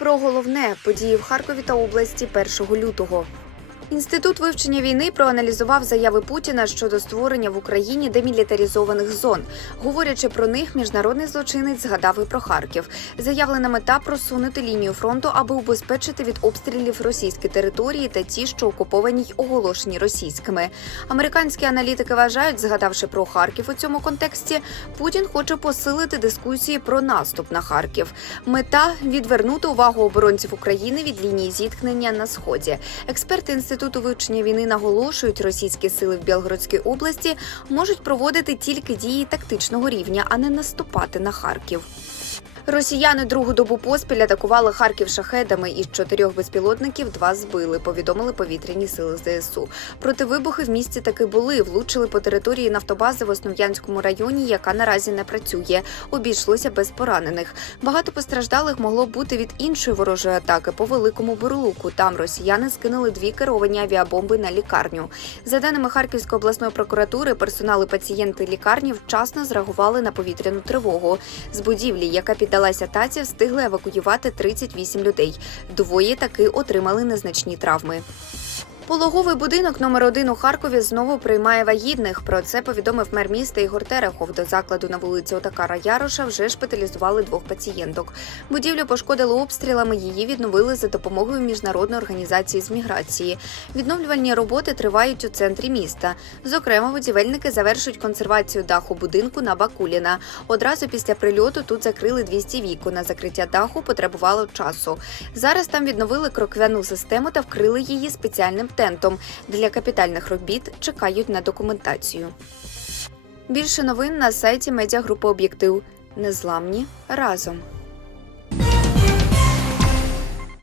Про головне події в Харкові та області 1 лютого. Інститут вивчення війни проаналізував заяви Путіна щодо створення в Україні демілітаризованих зон. Говорячи про них, міжнародний злочинець згадав і про Харків. Заявлена мета просунути лінію фронту, аби убезпечити від обстрілів російські території та ті, що окуповані й оголошені російськими. Американські аналітики вважають, згадавши про Харків у цьому контексті, Путін хоче посилити дискусії про наступ на Харків. Мета відвернути увагу оборонців України від лінії зіткнення на сході. Експерти інституту вивчення війни наголошують, російські сили в Білгородській області можуть проводити тільки дії тактичного рівня, а не наступати на Харків. Росіяни другу добу поспіль атакували Харків шахедами. Із чотирьох безпілотників два збили. Повідомили повітряні сили ЗСУ. Проти вибухи в місті таки були. Влучили по території нафтобази в Основ'янському районі, яка наразі не працює. Обійшлося без поранених. Багато постраждалих могло бути від іншої ворожої атаки по великому бурлуку. Там росіяни скинули дві керовані авіабомби на лікарню. За даними Харківської обласної прокуратури, персонал і пацієнти лікарні вчасно зреагували на повітряну тривогу. З будівлі, яка піддалася таці, встигли евакуювати 38 людей. Двоє таки отримали незначні травми. Пологовий будинок номер один у Харкові знову приймає вагітних. Про це повідомив мер міста Ігор Терехов. До закладу на вулиці Отакара Яроша вже шпиталізували двох пацієнток. Будівлю пошкодили обстрілами. Її відновили за допомогою міжнародної організації з міграції. Відновлювальні роботи тривають у центрі міста. Зокрема, будівельники завершують консервацію даху будинку на Бакуліна. Одразу після прильоту тут закрили 200 вікон. На закриття даху потребувало часу. Зараз там відновили кроквяну систему та вкрили її спеціальним тентом. Для капітальних робіт чекають на документацію. Більше новин на сайті медіагрупи Об'єктив. Незламні разом.